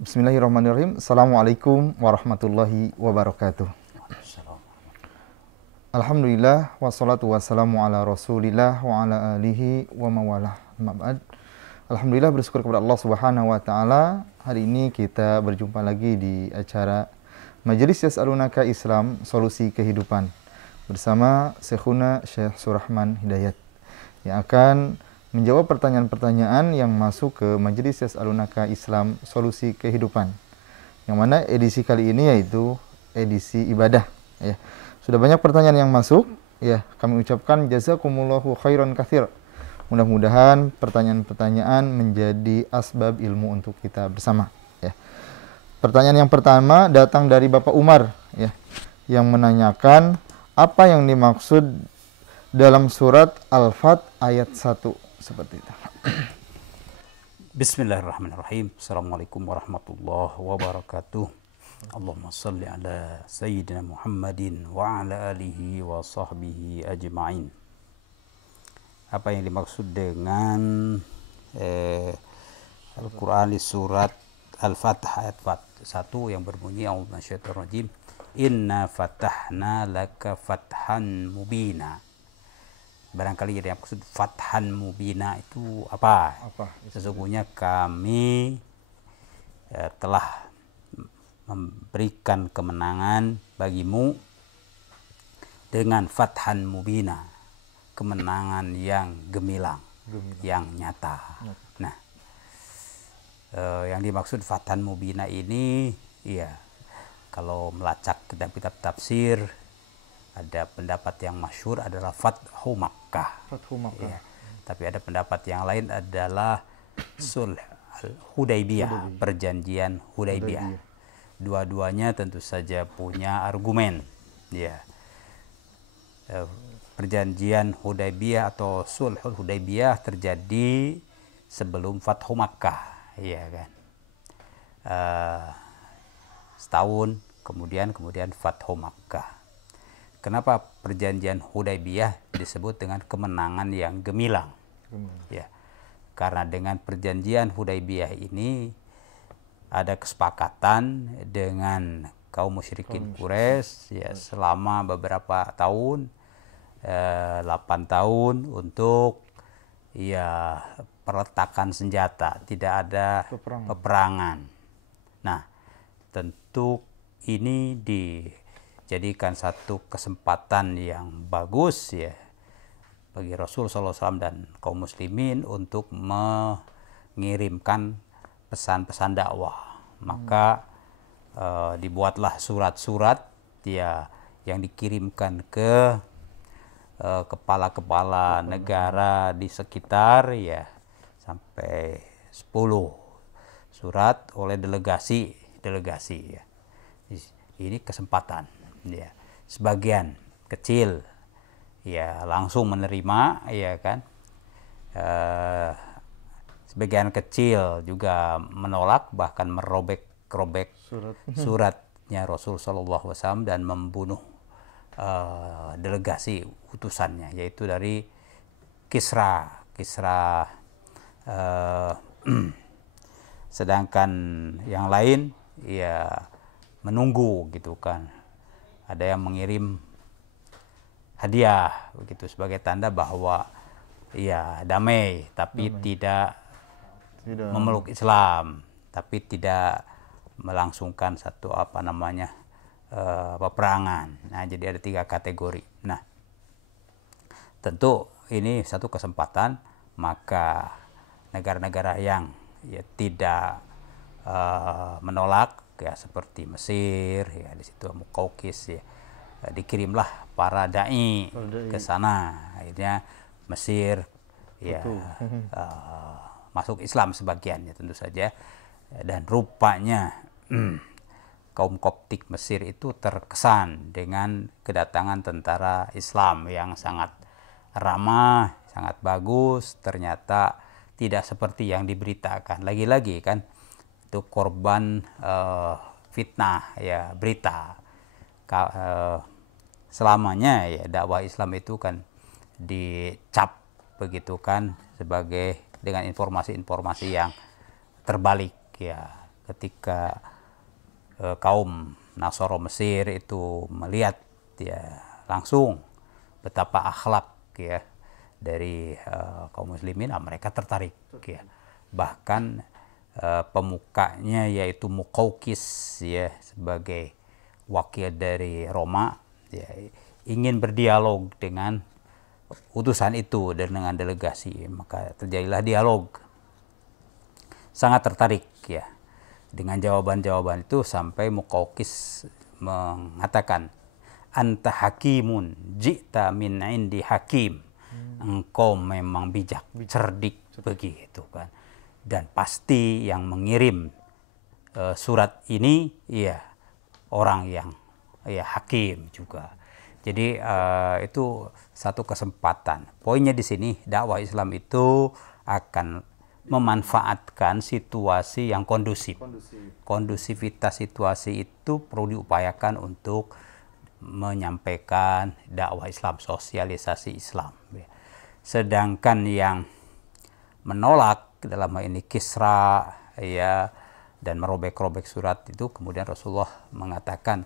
Bismillahirrahmanirrahim. Assalamualaikum warahmatullahi wabarakatuh. Alhamdulillah wassalatu wassalamu ala Rasulillah wa ala alihi wa mawalah. Ma'bad. Alhamdulillah, bersyukur kepada Allah Subhanahu wa taala. Hari ini kita berjumpa lagi di acara Majelis Yas'alunaka Islam Solusi Kehidupan bersama Syekhuna Syekh Surahman Hidayat yang akan menjawab pertanyaan-pertanyaan yang masuk ke Majelis Yas'alunaka Islam Solusi Kehidupan. Yang mana edisi kali ini yaitu edisi ibadah, ya. Sudah banyak pertanyaan yang masuk, ya. Kami ucapkan jazakumullahu khairan katsir. Mudah-mudahan pertanyaan-pertanyaan menjadi asbab ilmu untuk kita bersama, ya. Pertanyaan yang pertama datang dari Bapak Umar, ya, yang menanyakan apa yang dimaksud dalam surat Al-Fat ayat 1 seperti itu. Bismillahirrahmanirrahim. Assalamualaikum warahmatullahi wabarakatuh. Allahumma salli ala Sayyidina Muhammadin wa ala alihi wa sahbihi ajma'in. Apa yang dimaksud dengan Al-Quran di surat Al-Fatah ayat 1 yang berbunyi a'udzu minasyaitonir rajim, inna fatahna laka fathan mubina. Barangkali yang maksud fathan mubina itu apa? Sesungguhnya kami telah memberikan kemenangan bagimu dengan fathan mubina, kemenangan yang gemilang. Yang nyata. Nah, yang dimaksud fathan mubina ini, ya, kalau melacak kitab-kitab tafsir, ada pendapat yang masyhur adalah Fathu Makkah. Ya. Tapi ada pendapat yang lain adalah Sulh Hudaybiyah, perjanjian Hudaybiyah. Dua-duanya tentu saja punya argumen. Ya. Perjanjian Hudaybiyah atau Sulh Hudaybiyah terjadi sebelum Fathu Makkah, ya kan. Setahun kemudian Fathu Makkah. Kenapa perjanjian Hudaybiyah disebut dengan kemenangan yang gemilang? Ya, karena dengan perjanjian Hudaybiyah ini ada kesepakatan dengan kaum musyrikin Quraisy, ya, selama beberapa tahun, 8 tahun untuk, ya, peletakan senjata, tidak ada peperangan. Nah, tentu ini dijadikan satu kesempatan yang bagus, ya, bagi Rasul SAW dan kaum muslimin untuk mengirimkan pesan-pesan dakwah. Maka dibuatlah surat-surat, ya, yang dikirimkan ke kepala-kepala negara di sekitar, ya, sampai 10 surat oleh delegasi, ya. Ini kesempatan, ya. Sebagian kecil, ya, langsung menerima, ya kan. Sebagian kecil juga menolak, bahkan merobek suratnya Rasul SAW dan membunuh delegasi utusannya, yaitu dari Kisra. Sedangkan yang lain, ya, menunggu, gitu kan. Ada yang mengirim hadiah begitu sebagai tanda bahwa, ya, damai, tapi tidak memeluk Islam, tapi tidak melangsungkan satu peperangan. Nah, jadi ada 3 kategori. Nah, tentu ini satu kesempatan, maka negara-negara yang, ya, tidak menolak, ya, seperti Mesir, ya, di situ Muqawqis, ya, dikirimlah para dai ke sana. Akhirnya Mesir, ya, masuk Islam sebagiannya tentu saja, dan rupanya kaum Koptik Mesir itu terkesan dengan kedatangan tentara Islam yang sangat ramah, sangat bagus. Ternyata tidak seperti yang diberitakan. Lagi-lagi kan itu korban fitnah, ya, berita. Selamanya, ya, dakwah Islam itu kan dicap begitu kan sebagai dengan informasi-informasi yang terbalik, ya, ketika kaum Nasoro Mesir itu melihat ya langsung betapa akhlak ya dari kaum muslimin, mereka tertarik ya. Bahkan pemukanya yaitu Muqawqis ya sebagai wakil dari Roma ya ingin berdialog dengan utusan itu dan dengan delegasi, maka terjadilah dialog. Sangat tertarik ya dengan jawaban-jawaban itu sampai Muqawqis mengatakan, anta hakimun ji'ta min indi hakim, engkau memang bijak, cerdik begitu kan, dan pasti yang mengirim surat ini ya orang yang ya hakim juga. Jadi itu satu kesempatan. Poinnya di sini dakwah Islam itu akan memanfaatkan situasi yang kondusif. Kondusivitas situasi itu perlu diupayakan untuk menyampaikan dakwah Islam, sosialisasi Islam. Sedangkan yang menolak dalam hal ini Kisra ya dan merobek-robek surat itu, kemudian Rasulullah mengatakan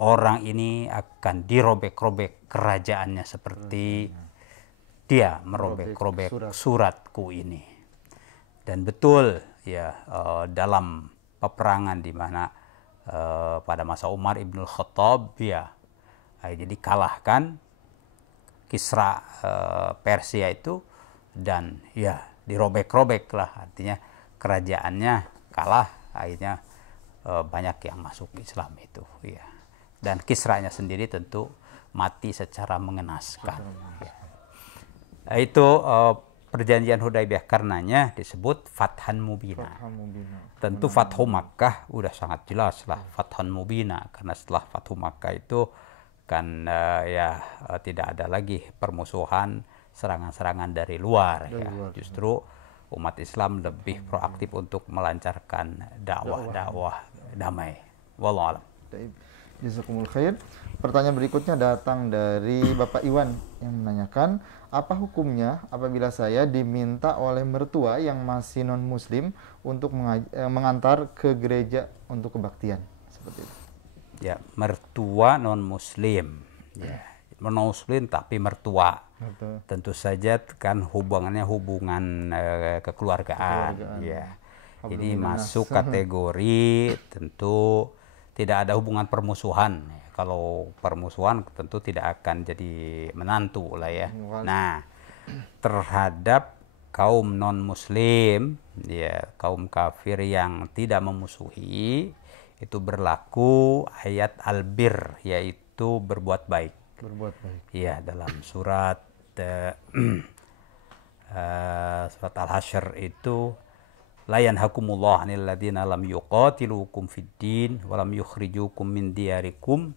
orang ini akan dirobek-robek kerajaannya seperti dia merobek-robek suratku ini. Dan betul ya dalam peperangan di mana pada masa Umar ibn Khattab ya jadi kalahkan Kisra Persia itu, dan ya dirobek-robek lah, artinya kerajaannya kalah, akhirnya banyak yang masuk Islam itu ya. Dan Kisranya sendiri tentu mati secara mengenaskan ya. Itu perjanjian Hudaybiyah, karenanya disebut Fathan Mubina. Tentu Fathu Makkah udah sangat jelas lah Fathan Mubina, karena setelah Fathu Makkah itu kan tidak ada lagi permusuhan, serangan-serangan dari luar ya. Justru umat Islam lebih proaktif untuk melancarkan dakwah damai. Wallahu a'lam. Jazakumul khair. Pertanyaan berikutnya datang dari Bapak Iwan yang menanyakan, apa hukumnya apabila saya diminta oleh mertua yang masih non-muslim untuk mengantar ke gereja untuk kebaktian? Seperti itu. Ya, mertua non-muslim. Ya, non-muslim tapi mertua. Betul. Tentu saja kan hubungannya hubungan kekeluargaan. Ya. Ini masuk kategori tentu tidak ada hubungan permusuhan. Kalau permusuhan tentu tidak akan jadi menantu lah ya. Nah, terhadap kaum non-muslim, ya kaum kafir yang tidak memusuhi, itu berlaku ayat al-bir, yaitu berbuat baik. Berbuat baik. Ya, dalam surat surat Al-Hasyr itu, la yanhakumullah 'anil ladzina lam yuqatilukum fid din wa lam yukhrijukum min diyarikum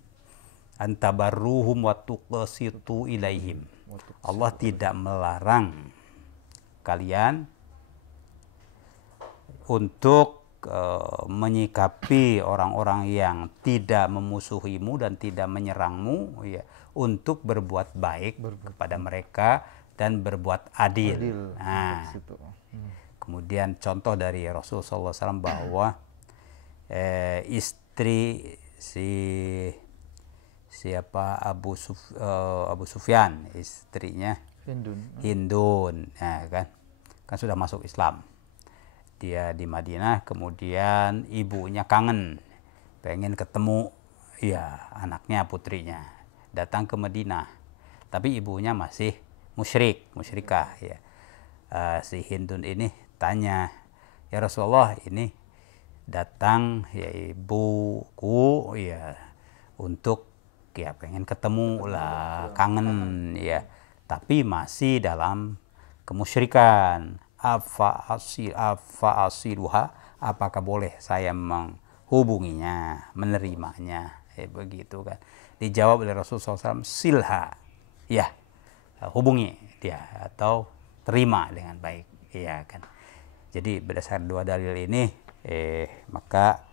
an tabarruhum wa tuqsitu ilaihim. Allah tidak melarang kalian untuk menyikapi orang-orang yang tidak memusuhimu dan tidak menyerangmu ya, untuk berbuat baik kepada mereka dan berbuat adil. Nah, kemudian contoh dari Rasulullah SAW bahwa istri Abu Sufyan, istrinya Hindun, ya kan sudah masuk Islam. Dia di Madinah, kemudian ibunya kangen, pengen ketemu ya anaknya, putrinya, datang ke Madinah, tapi ibunya masih musyrikah ya. Si Hindun ini tanya, ya Rasulullah, ini datang ya ibuku ya untuk ya pengen ketemu lah, kangen ya, tapi masih dalam kemusyrikan. Afa asiluha, apakah boleh saya menghubunginya, menerimanya, begitu kan. Dijawab oleh Rasulullah SAW, silha, ya hubungi dia atau terima dengan baik, ya kan. Jadi berdasarkan dua dalil ini maka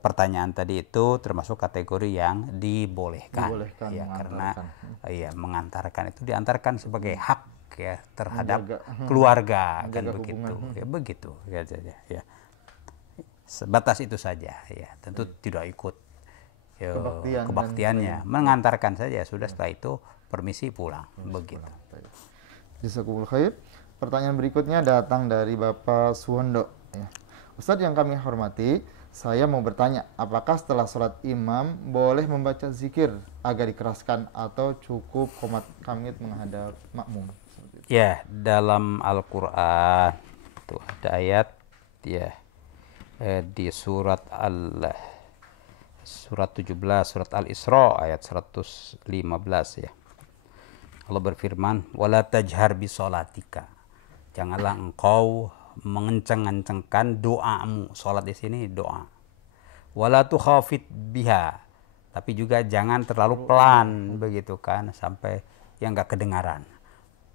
pertanyaan tadi itu termasuk kategori yang dibolehkan ya, karena mengantarkan itu diantarkan sebagai hak ya terhadap keluarga, kan begitu ya, begitu ya. sebatas itu saja ya, tentu tidak ikut kebaktiannya, dan mengantarkan saja sudah, setelah itu permisi pulang begitu. Jazakumullah khair. Pertanyaan berikutnya datang dari Bapak Suwondo ya. Ustadz yang kami hormati, saya mau bertanya, apakah setelah sholat imam boleh membaca zikir agar dikeraskan atau cukup qomat kamit menghadap makmum? Ya, dalam Al-Qur'an itu ada ayat ya di surat 17, surat Al-Isra ayat 115 ya. Allah berfirman, "Wala tajhar bi sholatika." Janganlah engkau mengencang-encangkan doamu. Salat di sini doa. Wala tukhafit biha. Tapi juga jangan terlalu pelan begitu kan sampai yang enggak kedengaran.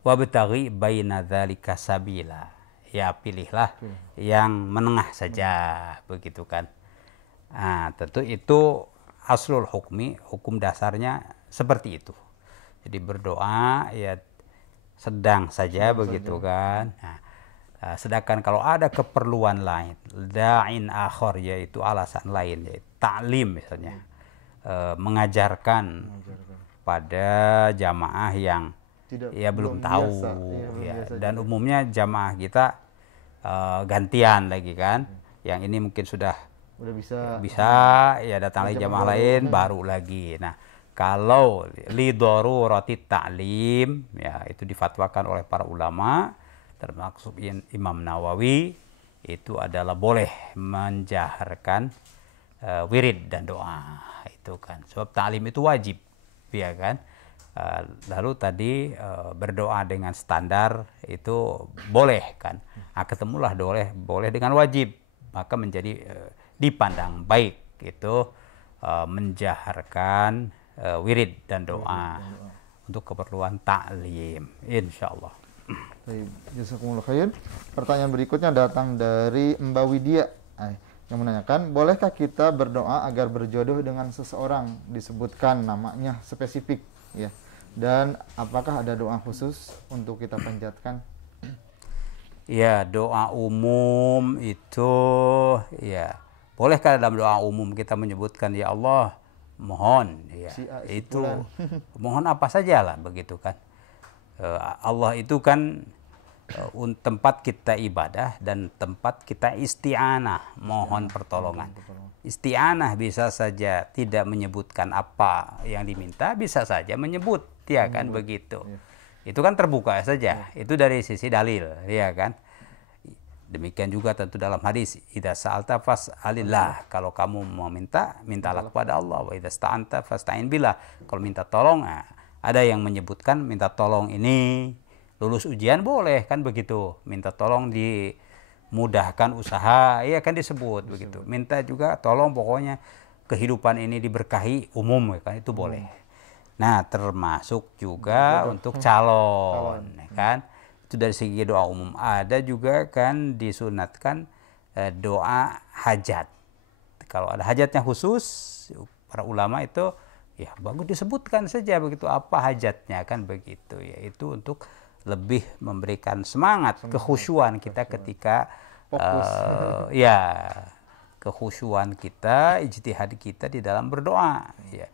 Wabtaghi baina dzalika sabila. Ya pilihlah yang menengah saja begitu kan. Nah, tentu itu aslul hukmi, hukum dasarnya seperti itu. Jadi berdoa ya sedang saja begitu kan. Nah, sedangkan kalau ada keperluan lain, da'in akhor, yaitu alasan lain, yaitu ta'lim misalnya, mengajarkan pada jamaah yang belum tahu biasa, dan umumnya jamaah kita gantian lagi kan. Yang ini mungkin sudah bisa ya datang lagi jamaah lain baru lagi. Nah, kalau li darurati ta'lim ya itu difatwakan oleh para ulama termasuk Imam Nawawi, itu adalah boleh menjaharkan wirid dan doa itu kan, sebab ta'lim itu wajib ya kan. Lalu tadi berdoa dengan standar itu boleh kan. Ketemulah boleh dengan wajib, maka menjadi dipandang baik itu menjaharkan wirid dan doa untuk keperluan ta'lim, insyaallah. Baik, jazakumullah khair. Pertanyaan berikutnya datang dari Mbak Widya yang menanyakan, bolehkah kita berdoa agar berjodoh dengan seseorang, disebutkan namanya spesifik ya, dan apakah ada doa khusus untuk kita panjatkan? Ya, doa umum itu ya bolehkah dalam doa umum kita menyebutkan ya Allah mohon ya itu mohon apa saja lah begitu kan. Allah itu kan tempat kita ibadah dan tempat kita isti'anah, mohon pertolongan. Isti'anah bisa saja tidak menyebutkan apa yang diminta, bisa saja menyebut ya kan begitu. Itu kan terbuka saja, itu dari sisi dalil ya kan. Demikian juga tentu dalam hadis, idza sa'alta fas'alillah, kalau kamu mau minta, mintalah kepada Allah. Wa idza sta'anta fasta'in billah, kalau minta tolong, ada yang menyebutkan minta tolong ini lulus ujian boleh kan begitu, minta tolong dimudahkan usaha ya kan disebut begitu. Minta juga tolong pokoknya kehidupan ini diberkahi umum ya kan, itu boleh. Nah, termasuk juga untuk calon ya kan. Itu dari segi doa umum. Ada juga kan disunatkan doa hajat. Kalau ada hajatnya khusus, para ulama itu ya bagus disebutkan saja begitu apa hajatnya kan begitu, yaitu untuk lebih memberikan semangat kekhusyuan kita ketika kekhusyuan kita, ijtihad kita di dalam berdoa ya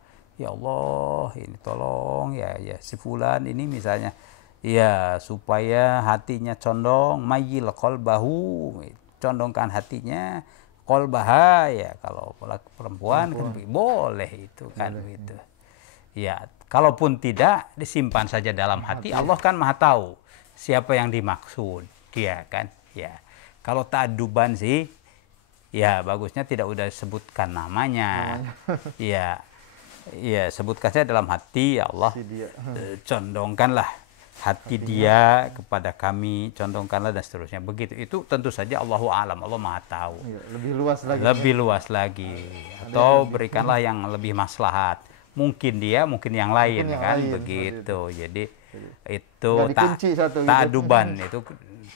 Allah ini tolong ya si fulan ini misalnya ya supaya hatinya condong, mayil qalbahu, condongkan hatinya, qalbaha ya kalau perempuan kan boleh itu kan gitu. Ya, kalaupun tidak disimpan saja dalam hati, Allah kan Maha tahu siapa yang dimaksud, dia kan. Ya. Kalau ta'adduban sih ya bagusnya tidak udah sebutkan namanya. Ya, sebutkan saja dalam hati, ya Allah. Condongkanlah hati dia kepada kami, condongkanlah dan seterusnya. Begitu. Itu tentu saja Allahu a'lam, Allah Maha tahu. Ya, lebih luas lagi. Atau berikanlah yang lebih maslahat. Mungkin dia, mungkin yang lain kan begitu. Jadi itu ta'aduban itu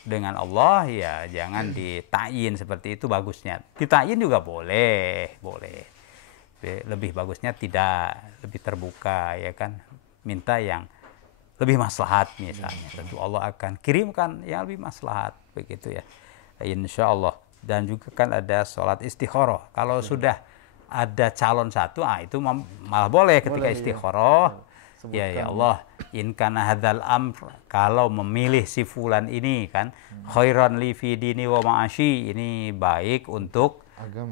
dengan Allah ya jangan ditakyin seperti itu bagusnya. Ditakyin juga boleh. Lebih bagusnya tidak, lebih terbuka ya kan. Minta yang lebih maslahat misalnya, tentu Allah akan kirimkan yang lebih maslahat begitu ya, insya Allah. Dan juga kan ada sholat istikharah. Kalau sudah ada calon satu, itu malah boleh ketika istikharah. Ya Allah, in kana hadzal amr, kalau memilih si fulan ini kan khairan li fi dini wa ma'ashi, ini baik untuk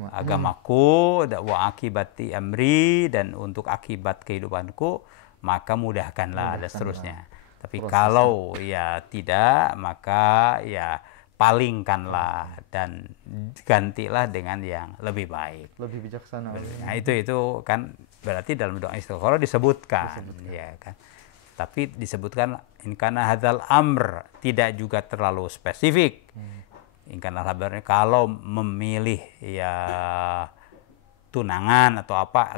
agamaku, wa akibati amri, dan untuk akibat kehidupanku, maka mudahkanlah dan seterusnya. Tapi kalau ya tidak, maka ya palingkanlah dan gantilah dengan yang lebih baik, lebih bijaksana. Nah itu kan berarti dalam doa istikharah disebutkan, ya kan. Tapi disebutkan in kana hadzal amr, tidak juga terlalu spesifik. In kana habarnya kalau memilih ya tunangan atau apa,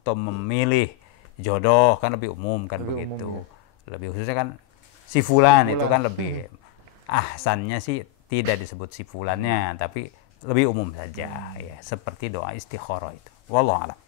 atau memilih jodoh kan lebih umum kan, lebih begitu umum, ya. Lebih khususnya kan si fulan itu kan lebih ahsannya sih tidak disebut si fulannya, tapi lebih umum saja, ya seperti doa istikharah itu. Wallahu a'lam.